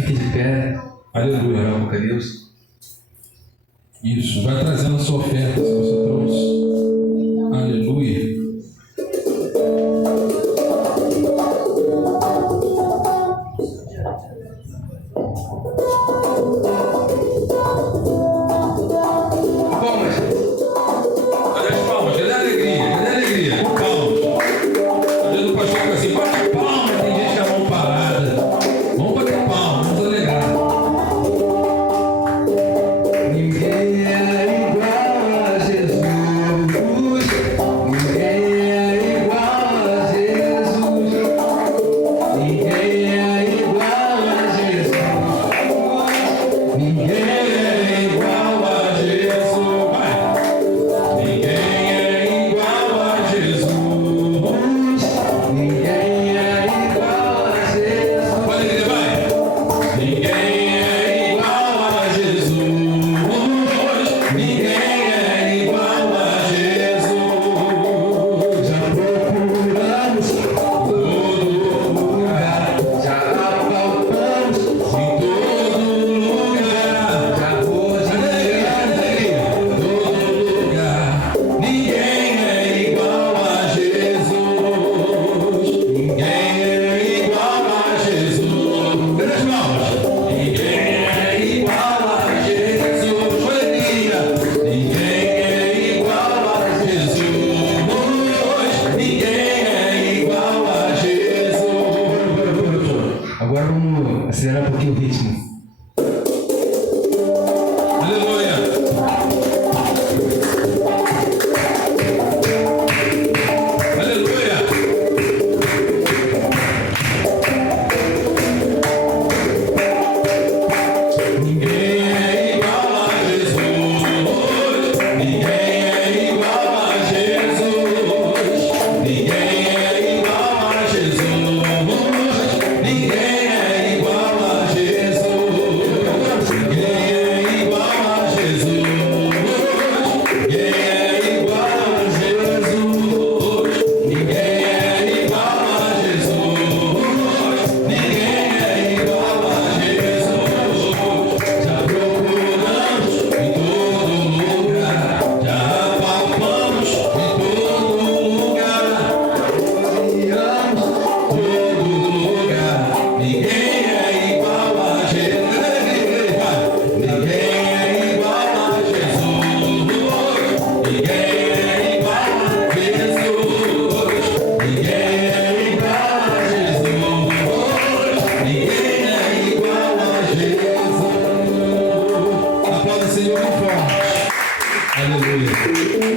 fique de pé. Aleluia. Glória a Deus. Isso, vai trazendo a sua oferta se você trouxe. Aleluia. Palmas. Cadê as palmas? Cadê a alegria? Cadê a alegria? Palmas. Às vezes o pastor fica assim, bate palma, tem gente com a mão parada. Vamos bater palma, vamos alegrar. Ninguém é igual a Jesus. Ninguém é igual a Jesus. Ninguém é igual a Jesus. Ninguém é igual a Jesus. Vai. Ninguém é igual a Jesus. Ninguém é igual a Jesus. Vai, alegria, vai. Ninguém é igual a Jesus. Ninguém é igual a Jesus. Já procuramos todo lugar, já apalpamos Em todo lugar. já rodeamos Todo lugar. Ninguém é igual a Jesus. Ninguém é igual a Jesus. Cadê as palmas? Ninguém é igual a Jesus. Alegria. Ninguém é igual a Jesus. Ninguém é igual a Jesus. Agora vamos acelerar um pouquinho o ritmo. Aleluia. Aleluia. Ninguém é igual a Jesus. Ninguém é igual a Jesus. Ninguém é igual a Jesus. Ninguém é igual a Jesus. Ninguém é igual a Jesus. Ninguém é igual a Jesus. Ninguém é igual a Jesus. Ninguém é igual a Jesus. Já procuramos em todo lugar, já apalpamos em todo lugar, Rodeamos todo lugar. Ninguém é igual a Jesus. Ninguém é igual a Jesus. Ninguém é igual a Jesus. Ninguém é igual a Jesus. Ninguém é igual a Jesus. Aplauda o Senhor com forte. Aleluia.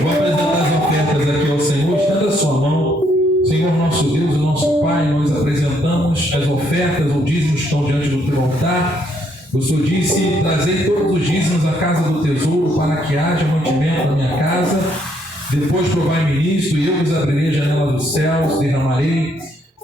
Vou apresentar as ofertas aqui ao Senhor. Estenda a sua mão. Senhor nosso Deus e nosso Pai, nós apresentamos as ofertas ou dízimos que estão diante do teu altar. O Senhor disse: trazei todos os dízimos à casa do tesouro, para que haja mantimento na minha casa. Depois provai-me nisto, e eu vos abrirei a janela dos céus, derramarei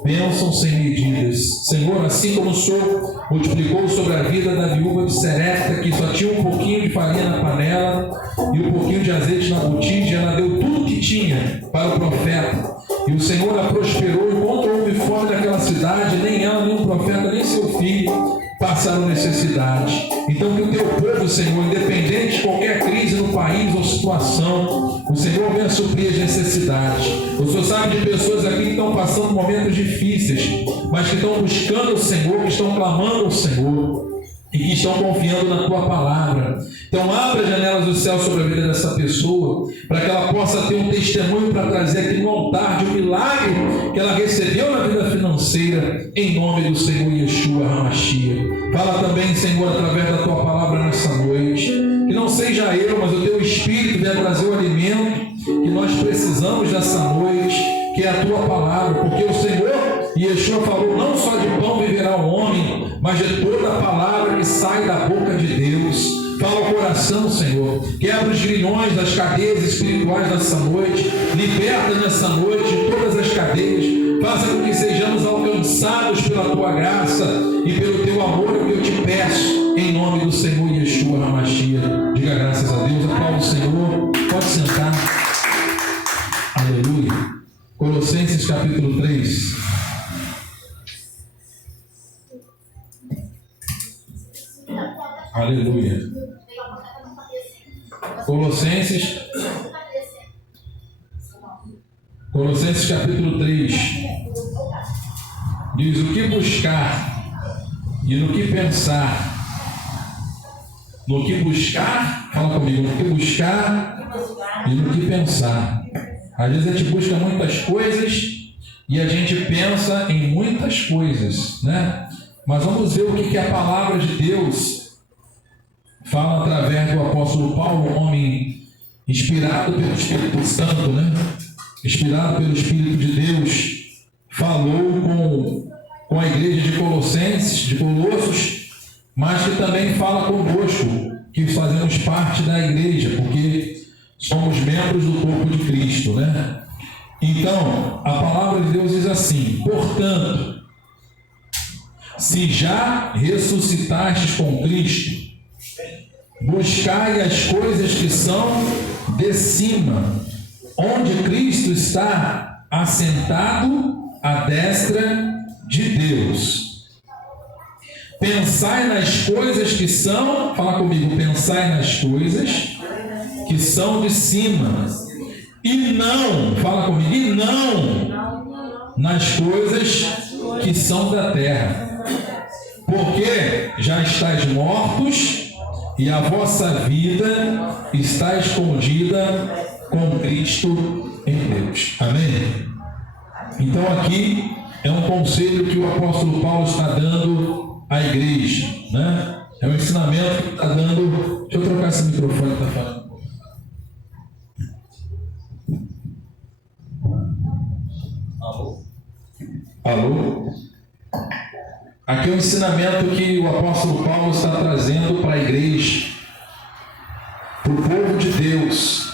bênção sem medidas. Senhor, assim como o Senhor multiplicou sobre a vida da viúva de Serepta, que só tinha um pouquinho de farinha na panela e um pouquinho de azeite na botija, ela deu tudo que tinha para o profeta. E o Senhor a prosperou, enquanto houve fome naquela cidade, nem ela, nem o profeta, nem seu filho passaram necessidade. Então que o teu povo, Senhor, independente de qualquer crise no país ou situação, o Senhor venha suprir as necessidades. O Senhor sabe de pessoas aqui que estão passando momentos difíceis, mas que estão buscando o Senhor, que estão clamando ao Senhor e que estão confiando na tua palavra. Então abra as janelas do céu sobre a vida dessa pessoa, para que ela possa ter um testemunho para trazer aqui no altar de um milagre que ela recebeu na vida financeira, em nome do Senhor Yeshua HaMashiach. Fala também, Senhor, através da tua palavra nessa noite, que não seja eu, mas o teu Espírito venha trazer o alimento que nós precisamos nessa noite, que é a tua palavra, porque o Senhor Yeshua falou: não só de pão viverá o homem, mas de toda a palavra que sai da boca de Deus. Fala ao coração, Senhor. Quebra os grilhões das cadeias espirituais nessa noite. Liberta nessa noite de todas as cadeias. Faça com que sejamos alcançados pela tua graça e pelo teu amor, é o que eu te peço, em nome do Senhor Yeshua HaMashiach. Diga graças a Deus. Aplauda o Senhor. Pode sentar. Aleluia. Colossenses capítulo 3. Aleluia. Colossenses capítulo 3 diz: o que buscar e no que pensar. No que buscar, fala comigo, no que buscar e no que pensar. Às vezes a gente busca muitas coisas e a gente pensa em muitas coisas, né? Mas vamos ver o que a palavra de Deus fala através do apóstolo Paulo, um homem inspirado pelo Espírito Santo, né? Inspirado pelo Espírito de Deus, falou com a igreja de Colossos, mas que também fala conosco, que fazemos parte da igreja, porque somos membros do corpo de Cristo, né? Então, a palavra de Deus diz assim: portanto, se já ressuscitastes com Cristo, buscai as coisas que são de cima, onde Cristo está assentado à destra de Deus. Pensai nas coisas que são, fala comigo, pensai nas coisas que são de cima, e não, fala comigo, e não nas coisas que são da terra, porque já estáis mortos e a vossa vida está escondida com Cristo em Deus. Amém? Então aqui é um conselho que o apóstolo Paulo está dando à igreja, né? É um ensinamento que está dando. Deixa eu trocar esse microfone que está falando. Alô? Aqui é um ensinamento que o apóstolo Paulo está trazendo para a igreja, para o povo de Deus,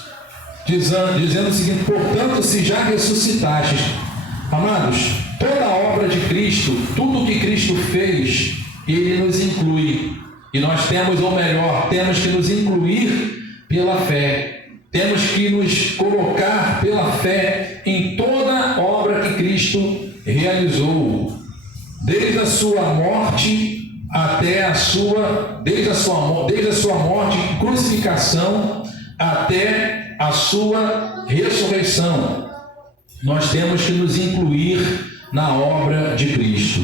dizendo o seguinte: portanto, se já ressuscitastes, amados, toda a obra de Cristo, tudo o que Cristo fez, Ele nos inclui. E nós temos, ou melhor, temos que nos incluir pela fé. Temos que nos colocar pela fé em toda a obra que Cristo realizou. Desde a sua morte até a sua, desde a sua morte, crucificação, até a sua ressurreição. Nós temos que nos incluir na obra de Cristo.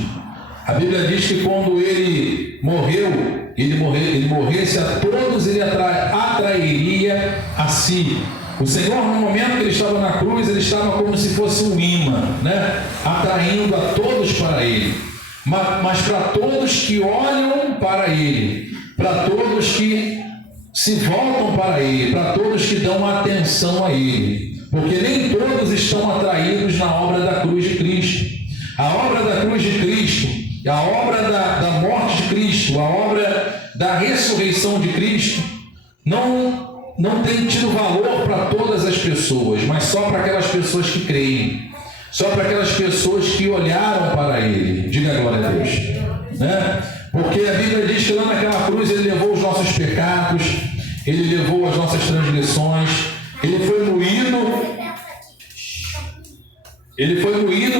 A Bíblia diz que quando ele morresse a todos, ele atrairia a si. O Senhor, no momento que ele estava na cruz, ele estava como se fosse um imã, né? Atraindo a todos para ele. Mas para todos que olham para ele, para todos que se voltam para ele, para todos que dão atenção a ele, porque nem todos estão atraídos na obra da cruz de Cristo. A obra da cruz de Cristo, a obra da morte de Cristo, a obra da ressurreição de Cristo, não tem tido valor para todas as pessoas, mas só para aquelas pessoas que creem, só para aquelas pessoas que olharam para ele. Diga glória a Deus, né? Porque a Bíblia diz que lá naquela cruz ele levou os nossos pecados, ele levou as nossas transgressões, ele foi moído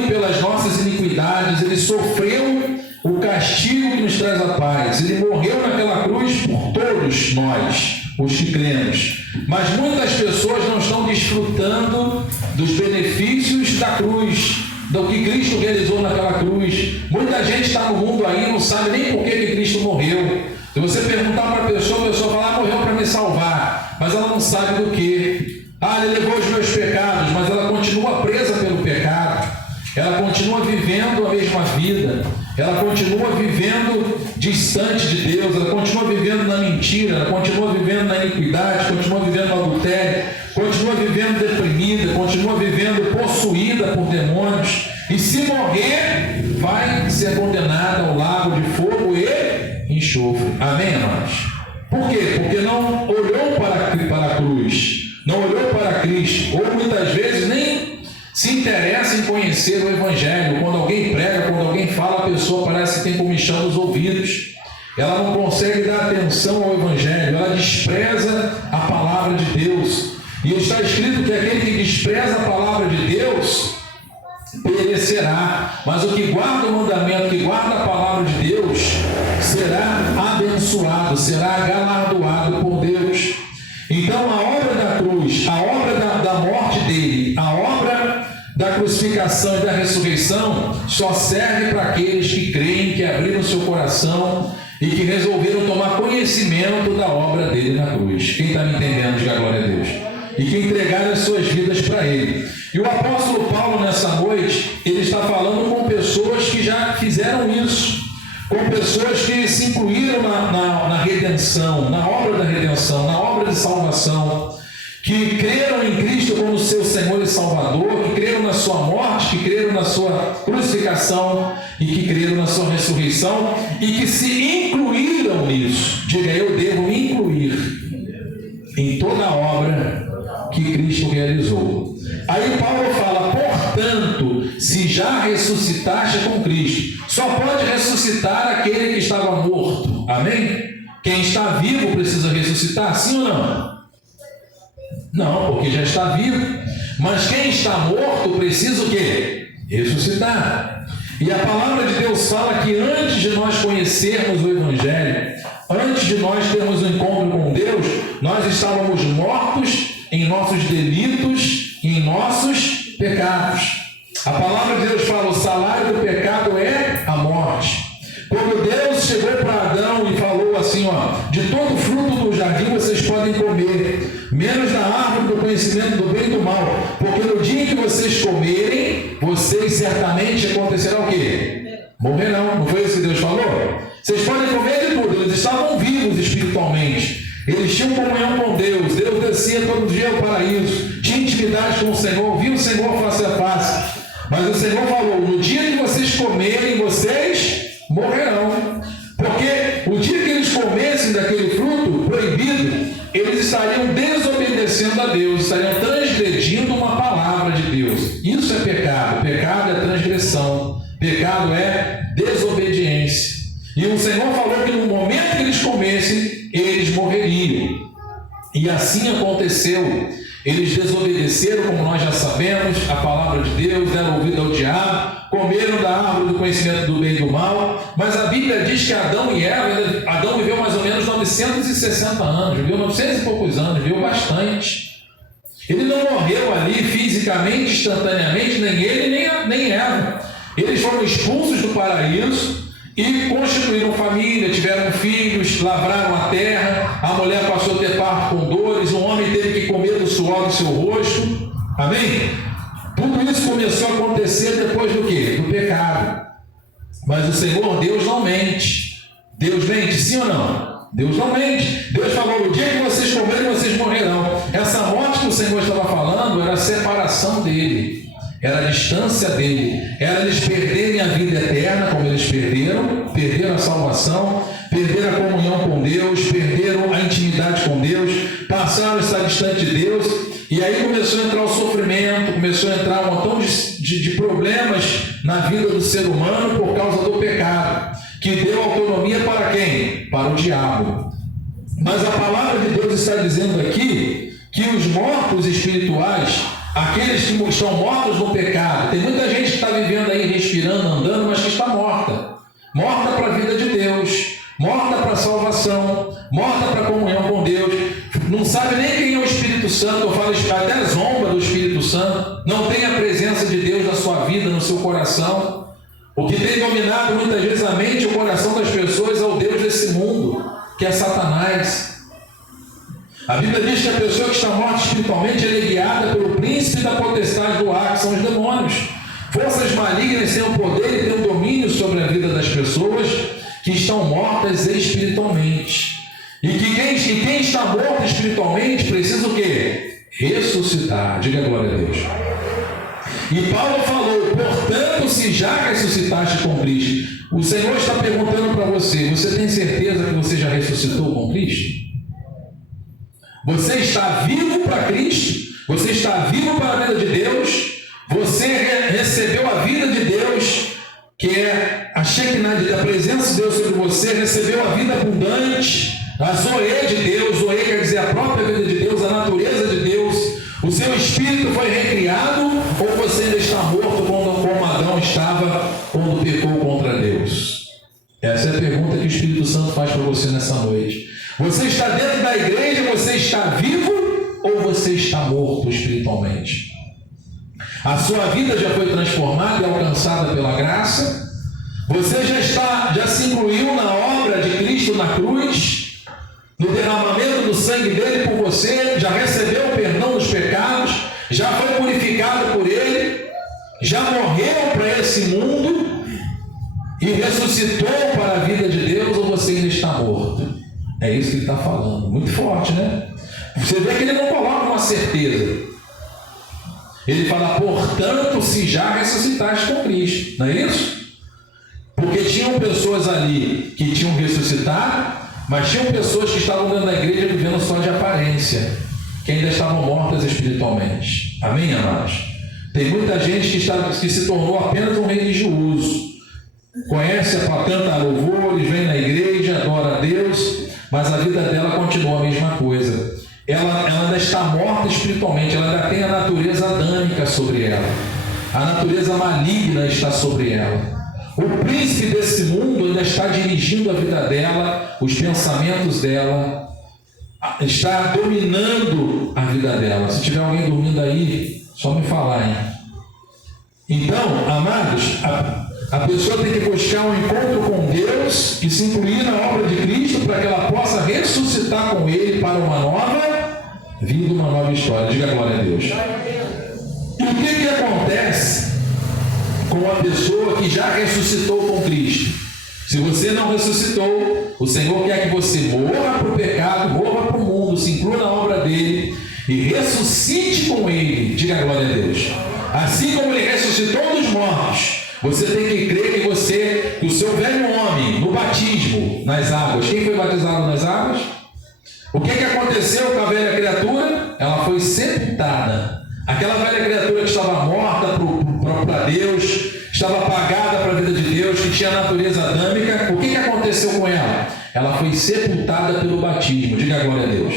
pelas nossas iniquidades, ele sofreu o castigo que nos traz a paz, ele morreu naquela cruz por todos nós, os que cremos. Mas muitas pessoas não estão desfrutando dos benefícios da cruz, do que Cristo realizou naquela cruz. Muita gente está no mundo aí e não sabe nem por que Cristo morreu. Se você perguntar para a pessoa fala: morreu para me salvar, mas ela não sabe do que. Ele levou os meus pecados, mas ela continua presa pelo pecado, ela continua vivendo a mesma vida, ela continua vivendo distante de Deus, ela continua vivendo na mentira, ela continua vivendo na iniquidade, continua vivendo no adultério, continua vivendo deprimida, continua vivendo possuída por demônios, e se morrer, vai ser condenada ao lago de fogo e enxofre. Amém, amados? Por quê? Porque não olhou para a cruz, não olhou para Cristo, ou muitas vezes nem se interessa em conhecer o Evangelho. Quando alguém prega, quando alguém fala, a pessoa parece que tem comichão nos ouvidos, ela não consegue dar atenção ao Evangelho, ela despreza a palavra de Deus. E está escrito que aquele que despreza a palavra de Deus perecerá, mas o que guarda o mandamento, que guarda a palavra de Deus, será abençoado. abençoado, será galardoado por Deus. Então a obra da cruz, a obra da morte dele, a obra da crucificação e da ressurreição só serve para aqueles que creem, que abriram seu coração e que resolveram tomar conhecimento da obra dele na cruz. Quem está me entendendo, diga glória a Deus. E que entregaram as suas vidas para ele. E o apóstolo Paulo, nessa noite, ele está falando com pessoas que já fizeram isso, com pessoas que se incluíram na redenção, na obra da redenção, na obra de salvação, que creram em Cristo como seu Senhor e Salvador, que creram na sua morte, que creram na sua crucificação e que creram na sua ressurreição e que se incluíram nisso. Diga, eu devo me incluir em toda a obra que Cristo realizou. Aí Paulo fala, portanto, se já ressuscitaste com Cristo, só pode ressuscitar aquele que estava morto. Amém? Quem está vivo precisa ressuscitar, sim ou não? Não, porque já está vivo. Mas quem está morto precisa o quê? Ressuscitar. E a palavra de Deus fala que antes de nós conhecermos o Evangelho, antes de nós termos um encontro com Deus, nós estávamos mortos em nossos delitos e em nossos pecados. A palavra de Deus fala, o salário do pecado é a morte. Quando Deus chegou para Adão e falou assim, de todo fruto do jardim vocês podem comer, menos da árvore do conhecimento do bem e do mal, porque no dia em que vocês comerem, vocês certamente acontecerá o quê? Morrerão. Não foi isso que Deus falou? Vocês podem comer de tudo. Eles estavam vivos espiritualmente. Eles tinham comunhão com Deus. Deus descia todo dia ao paraíso. Tinha intimidade com o Senhor. Via o Senhor face a face. Mas o Senhor falou, no dia que vocês comerem, vocês morrerão. Porque o dia que eles comessem daquele fruto proibido, eles estariam desobedecendo a Deus, estariam transgredindo uma palavra de Deus. Isso é pecado. Pecado é transgressão. Pecado é desobediência. E o Senhor falou que no momento que eles comessem, eles morreriam. E assim aconteceu. Eles desobedeceram, como nós já sabemos, a palavra de Deus, deram ouvido ao diabo, comeram da árvore do conhecimento do bem e do mal. Mas a Bíblia diz que Adão e Eva, Adão viveu mais ou menos 960 anos, viveu 900 e poucos anos, viveu bastante. Ele não morreu ali fisicamente, instantaneamente, nem ele, nem Eva. Eles foram expulsos do paraíso e constituíram família, tiveram filhos, lavraram a terra, a mulher passou a ter parto com dores, o homem teve que comer do suor do seu rosto. Amém? Tudo isso começou a acontecer depois do quê? Do pecado. Mas o Senhor, Deus não mente. Deus mente, sim ou não? Deus não mente. Deus falou, no dia que vocês comerem, vocês morrerão. Essa morte que o Senhor estava falando era a separação dele. Era a distância dele, era eles perderem a vida eterna, como eles perderam a salvação, perderam a comunhão com Deus, perderam a intimidade com Deus, passaram a estar distante de Deus, e aí começou a entrar o sofrimento, começou a entrar um montão de problemas na vida do ser humano por causa do pecado, que deu autonomia para quem? Para o diabo. Mas a palavra de Deus está dizendo aqui que os mortos espirituais, aqueles que estão mortos no pecado, tem muita gente que está vivendo aí, respirando, andando, mas que está morta. Morta para a vida de Deus, morta para a salvação, morta para a comunhão com Deus. Não sabe nem quem é o Espírito Santo, eu falo até zomba do Espírito Santo. Não tem a presença de Deus na sua vida, no seu coração. O que tem dominado muitas vezes a mente e o coração das pessoas é o Deus desse mundo, que é Satanás. A Bíblia diz que a pessoa que está morta espiritualmente é guiada pelo príncipe da potestade do ar, que são os demônios. Forças malignas têm o poder e têm o domínio sobre a vida das pessoas que estão mortas espiritualmente. E quem está morto espiritualmente precisa o quê? Ressuscitar. Diga glória a Deus. E Paulo falou, portanto, se já ressuscitaste com Cristo, o Senhor está perguntando para você, você tem certeza que você já ressuscitou com Cristo? Você está vivo para Cristo? Você está vivo para a vida de Deus? Você recebeu a vida de Deus, que é a Shekinah, a presença de Deus sobre você, recebeu a vida abundante, a Zoe de Deus. Zoe quer dizer a própria vida de Deus, a natureza de Deus. O seu espírito foi recriado, ou você ainda está morto como Adão estava quando pecou contra Deus? Essa é a pergunta que o Espírito Santo faz para você nessa noite. Você está dentro da igreja, você está vivo ou você está morto espiritualmente? A sua vida já foi transformada e alcançada pela graça? Você já se incluiu na obra de Cristo na cruz? No derramamento do sangue dele por você? Já recebeu o perdão dos pecados? Já foi purificado por ele? Já morreu para esse mundo e ressuscitou para a vida de Deus, ou você ainda está morto? É isso que ele está falando. Muito forte, né? Você vê que ele não coloca uma certeza. Ele fala, portanto, se já ressuscitaste com Cristo. Não é isso? Porque tinham pessoas ali que tinham ressuscitado, mas tinham pessoas que estavam dentro da igreja vivendo só de aparência, que ainda estavam mortas espiritualmente. Amém, amados? Tem muita gente que se tornou apenas um religioso. Conhece, canta louvores, vem na igreja, adora a Deus, mas a vida dela continua a mesma coisa. Ela ainda está morta espiritualmente, ela ainda tem a natureza adâmica sobre ela. A natureza maligna está sobre ela. O príncipe desse mundo ainda está dirigindo a vida dela, os pensamentos dela, está dominando a vida dela. Se tiver alguém dormindo aí, só me falar, hein? Então, amados, a pessoa tem que buscar um encontro com Deus e se incluir na obra de Cristo para que ela possa ressuscitar com Ele para uma nova vida, uma nova história. Diga glória a Deus. E o que acontece com a pessoa que já ressuscitou com Cristo? Se você não ressuscitou, o Senhor quer que você morra para o pecado, morra para o mundo, se inclua na obra dele e ressuscite com Ele. Diga glória a Deus. Assim como Ele ressuscitou dos mortos, você tem que crer que o seu velho homem, no batismo, nas águas. Quem foi batizado nas águas? O que aconteceu com a velha criatura? Ela foi sepultada. Aquela velha criatura que estava morta para Deus, estava apagada para a vida de Deus, que tinha natureza adâmica, o que aconteceu com ela? Ela foi sepultada pelo batismo. Diga glória a Deus.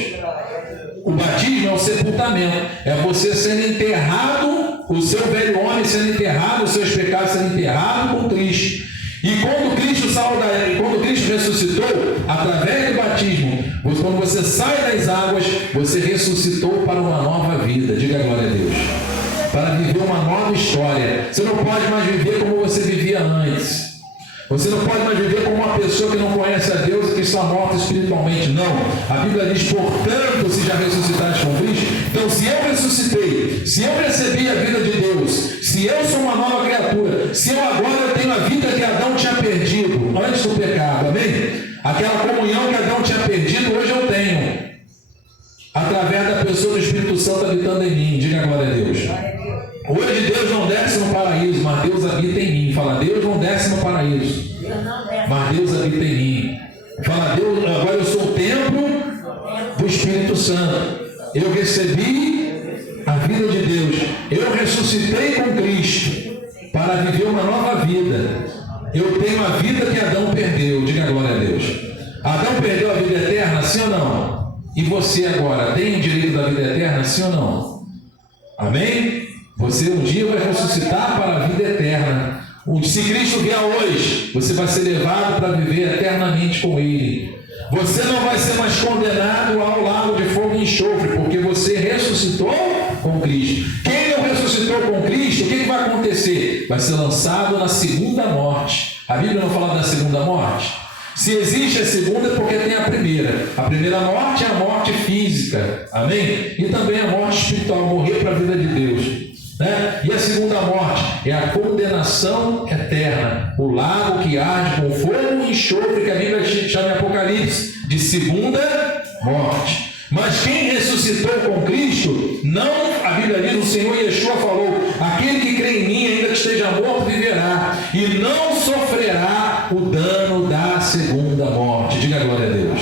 O batismo é o sepultamento, é você sendo enterrado, o seu velho homem sendo enterrado, os seus pecados sendo enterrados com Cristo. E quando Cristo ressuscitou, através do batismo, quando você sai das águas, você ressuscitou para uma nova vida. Diga glória a Deus. Para viver uma nova história. Você não pode mais viver como você vivia antes. Você não pode mais viver como uma pessoa que não conhece a Deus e que está morta espiritualmente. Não. A Bíblia diz, portanto, se já ressuscitaste com Cristo. Então, se eu ressuscitei, se eu recebi a vida de Deus, se eu sou uma nova criatura, se eu agora tenho a vida que Adão tinha perdido antes do pecado, amém? Aquela comunhão que Adão tinha perdido, hoje eu tenho. Através da pessoa do Espírito Santo habitando em mim. Diga glória a Deus. Hoje Deus não desce no paraíso, mas Deus habita em mim. Fala, Deus não desce no paraíso, mas Deus habita em mim. Fala, Deus, agora eu sou o templo do Espírito Santo. Eu recebi a vida de Deus. Eu ressuscitei com Cristo para viver uma nova vida. Eu tenho a vida que Adão perdeu. Diga glória a Deus. Adão perdeu a vida eterna, sim ou não? E você agora tem o direito da vida eterna, sim ou não? Amém? Você um dia vai ressuscitar para a vida eterna. Se Cristo vier hoje, você vai ser levado para viver eternamente com Ele. Você não vai ser mais condenado ao lago de fogo e enxofre, porque você ressuscitou com Cristo. Quem não ressuscitou com Cristo, o que vai acontecer? Vai ser lançado na segunda morte. A Bíblia não fala da segunda morte? Se existe a segunda, é porque tem a primeira. A primeira morte é a morte física, amém? E também a morte espiritual, morrer para a vida de Deus. Né? E a segunda morte é a condenação eterna, o lago que arde com fogo e enxofre, que a Bíblia chama em Apocalipse de segunda morte. Mas quem ressuscitou com Cristo, não, a Bíblia diz, o Senhor Yeshua falou, aquele que crê em mim, ainda que esteja morto, viverá, e não sofrerá o dano da segunda morte. Diga glória a Deus.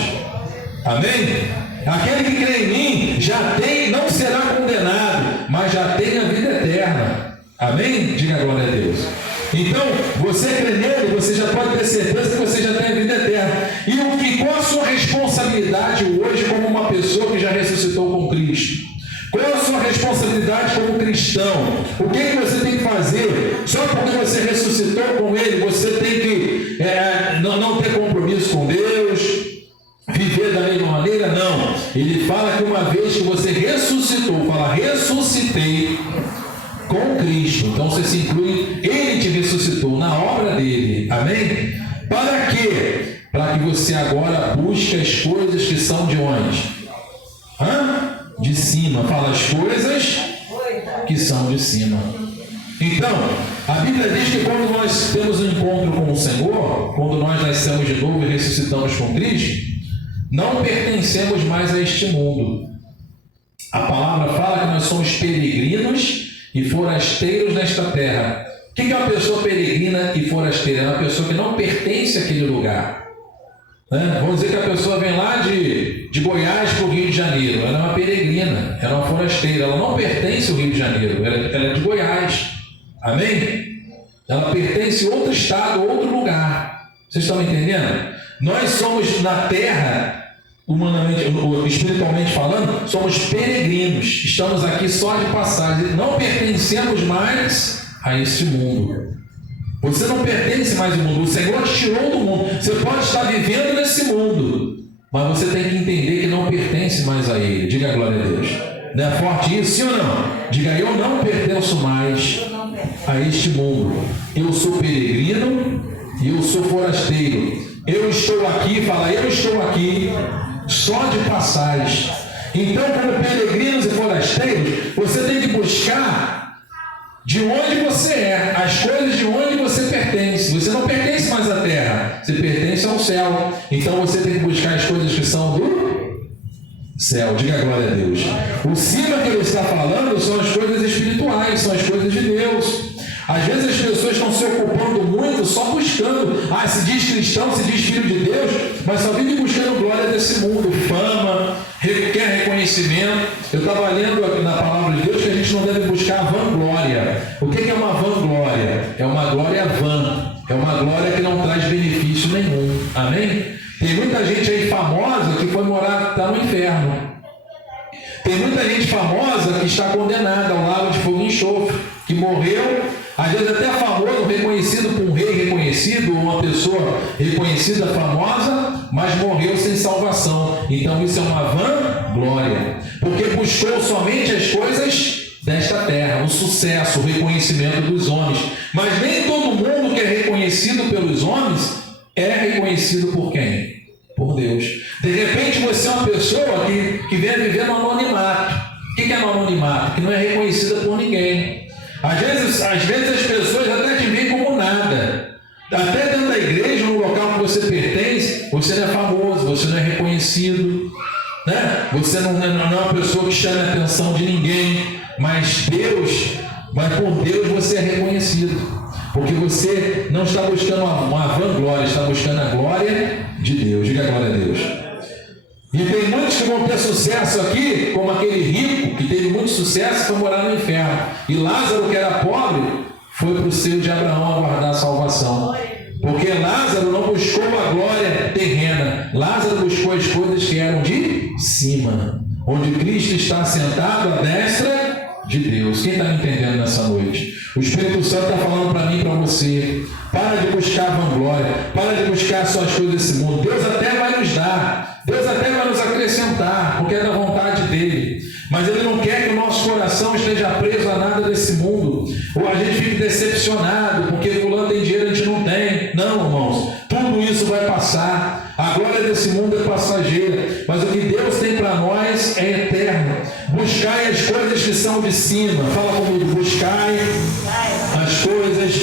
Amém? Aquele que crê em mim já tem, não será condenado, mas já tem a vida eterna. Amém? Diga glória a Deus. Então, você crê nele, você já pode ter certeza que você já tem a vida eterna. E qual a sua responsabilidade hoje como uma pessoa que já ressuscitou com Cristo? Qual a sua responsabilidade como cristão? O que você tem que fazer? Só porque você ressuscitou com ele, você tem que não ter compromisso com Deus, Ele fala que uma vez que você ressuscitou, fala ressuscitei com Cristo. Então você se inclui, Ele te ressuscitou na obra dele. Amém? Para quê? Para que você agora busque as coisas que são de onde? De cima. Fala as coisas que são de cima. Então, a Bíblia diz que quando nós temos um encontro com o Senhor, quando nós nascemos de novo e ressuscitamos com Cristo, não pertencemos mais a este mundo. A palavra fala que nós somos peregrinos e forasteiros nesta terra. O que é uma pessoa peregrina e forasteira? É uma pessoa que não pertence àquele lugar. Vamos dizer que a pessoa vem lá de Goiás para o Rio de Janeiro. Ela é uma peregrina, ela é uma forasteira. Ela não pertence ao Rio de Janeiro, ela é de Goiás. Amém? Ela pertence a outro estado, outro lugar. Vocês estão entendendo? Nós somos na terra, humanamente, espiritualmente falando, somos peregrinos. Estamos aqui só de passagem. Não pertencemos mais a este mundo. Você não pertence mais ao mundo. O Senhor te tirou do mundo. Você pode estar vivendo nesse mundo, mas você tem que entender que não pertence mais a Ele. Diga a glória a Deus. Não é forte isso, sim ou não? Diga, eu não pertenço mais a este mundo. Eu sou peregrino e eu sou forasteiro. Eu estou aqui, fala, eu estou aqui só de passagem. Então, como peregrinos e forasteiros, você tem que buscar de onde você é, as coisas de onde você pertence. Você não pertence mais à terra, você pertence ao céu. Então você tem que buscar as coisas que são do céu. Diga a glória a Deus. O cima que ele está falando são as coisas espirituais, são as coisas de Deus. Às vezes as pessoas estão se ocupando muito só buscando, se diz cristão, se diz filho de Deus, mas só vive buscando glória desse mundo, fama, quer reconhecimento. Eu estava lendo aqui na palavra de Deus que a gente não deve buscar vanglória. O que é uma vanglória? É uma glória vã, é uma glória que não traz benefício nenhum. Amém? Tem muita gente aí famosa que foi morar, está no inferno. Tem muita gente famosa que está condenada ao lago de fogo e enxofre, que morreu, às vezes até famoso, reconhecido por um rei reconhecido, ou uma pessoa reconhecida, famosa, mas morreu sem salvação. Então isso é uma vanglória, porque buscou somente as coisas desta terra, o sucesso, o reconhecimento dos homens. Mas nem todo mundo que é reconhecido pelos homens é reconhecido por quem? Por Deus. De repente você é uma pessoa que vem viver no anonimato. O que é no anonimato? Que não é reconhecida por ninguém. Às vezes as pessoas até te veem como nada. Até dentro da igreja, no local que você pertence, você não é famoso, você não é reconhecido, né? Você não é uma pessoa que chama a atenção de ninguém, mas por Deus você é reconhecido. Porque você não está buscando uma vanglória, está buscando a glória de Deus. Diga a glória a Deus. E tem muitos que vão ter sucesso aqui, como aquele rico que teve muito sucesso e foi morar no inferno. E Lázaro, que era pobre, foi para o seio de Abraão aguardar a salvação. Porque Lázaro não buscou a glória terrena. Lázaro buscou as coisas que eram de cima, onde Cristo está sentado à destra de Deus. Quem está me entendendo nessa noite? O Espírito Santo está falando para mim e para você. Para de buscar vanglória, para de buscar só as coisas desse mundo. Deus até vai nos dar, Deus até vai nos acrescentar, porque é da vontade dele. Mas ele não quer que o nosso coração esteja preso a nada desse mundo, ou a gente fique decepcionado porque fulano tem dinheiro e a gente não tem. Não, irmãos, tudo isso vai passar. A glória desse mundo é passageira, mas o que Deus tem para nós é eterno. Buscai as coisas que são de cima. Fala comigo, buscai as coisas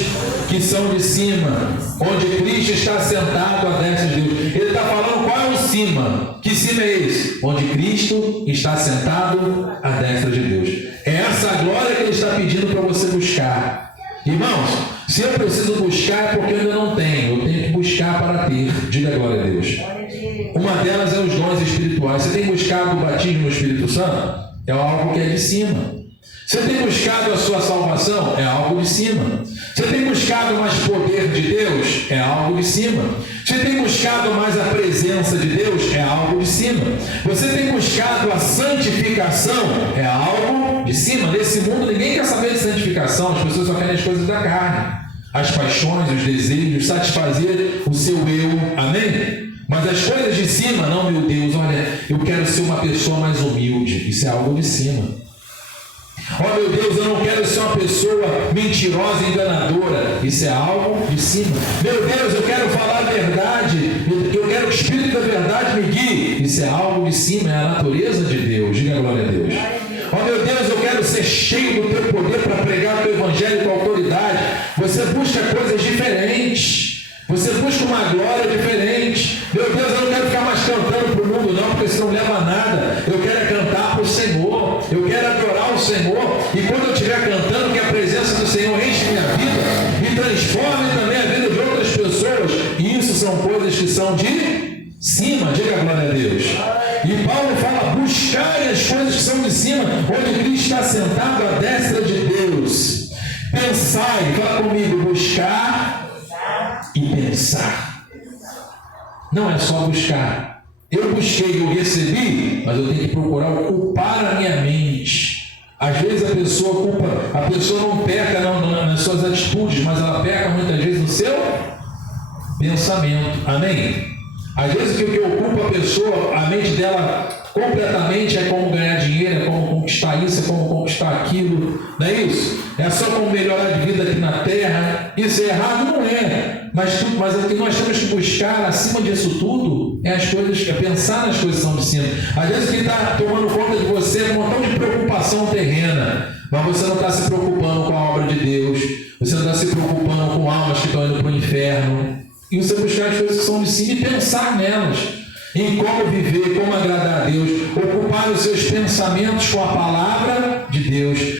que são de cima, onde Cristo está sentado à destra de Deus. Ele está falando qual é o cima. Que cima é esse? Onde Cristo está sentado à destra de Deus. É essa glória que ele está pedindo para você buscar. Irmãos, se eu preciso buscar é porque eu ainda não tenho. Eu tenho que buscar para ter. Diga a glória a Deus. Uma delas é os dons espirituais. Você tem buscado o batismo no Espírito Santo? É algo que é de cima. Você tem buscado a sua salvação? É algo de cima. Você tem buscado mais poder de Deus? É algo de cima. Você tem buscado mais a presença de Deus? É algo de cima. Você tem buscado a santificação? É algo de cima. Nesse mundo ninguém quer saber de santificação. As pessoas só querem as coisas da carne, as paixões, os desejos, satisfazer o seu eu. Amém? Mas as coisas de cima, não, meu Deus, olha, eu quero ser uma pessoa mais humilde. Isso é algo de cima. Oh, meu Deus, eu não quero ser uma pessoa mentirosa, enganadora. Isso é algo de cima. Meu Deus, eu quero falar a verdade. Eu quero que o Espírito da verdade me guie. Isso é algo de cima, é a natureza de Deus. Diga glória a Deus. Oh, meu Deus, eu quero ser cheio do teu poder para pregar o teu evangelho com autoridade. Você busca coisas diferentes. Você busca uma glória diferente. Meu Deus, eu não quero ficar mais cantando para o mundo não, porque isso não leva a nada. Eu quero cantar para o Senhor. Eu quero adorar o Senhor. E quando eu estiver cantando, que a presença do Senhor enche minha vida e transforme também a vida de outras pessoas. E isso são coisas que são de cima. Diga glória a Deus. E Paulo fala, buscai as coisas que são de cima, onde Cristo está sentado à destra de Deus. Pensai, fala comigo, buscar e pensar. Não é só buscar. Eu busquei, eu recebi, mas eu tenho que procurar ocupar a minha mente. Às vezes a pessoa não peca nas suas atitudes, mas ela peca muitas vezes no seu pensamento. Amém? Às vezes o que ocupa a pessoa, a mente dela completamente é como ganhar dinheiro, é como conquistar isso, é como conquistar aquilo, não é isso? É só como melhorar de vida aqui na terra. Isso é errado? Não é. Mas o que nós temos que buscar acima disso tudo é pensar nas coisas que são de cima. Às vezes o que está tomando conta de você é um montão de preocupação terrena, mas você não está se preocupando com a obra de Deus, você não está se preocupando com almas que estão indo para o inferno. E você buscar as coisas que são de cima e pensar nelas, em como viver, como agradar a Deus, ocupar os seus pensamentos com a palavra de Deus.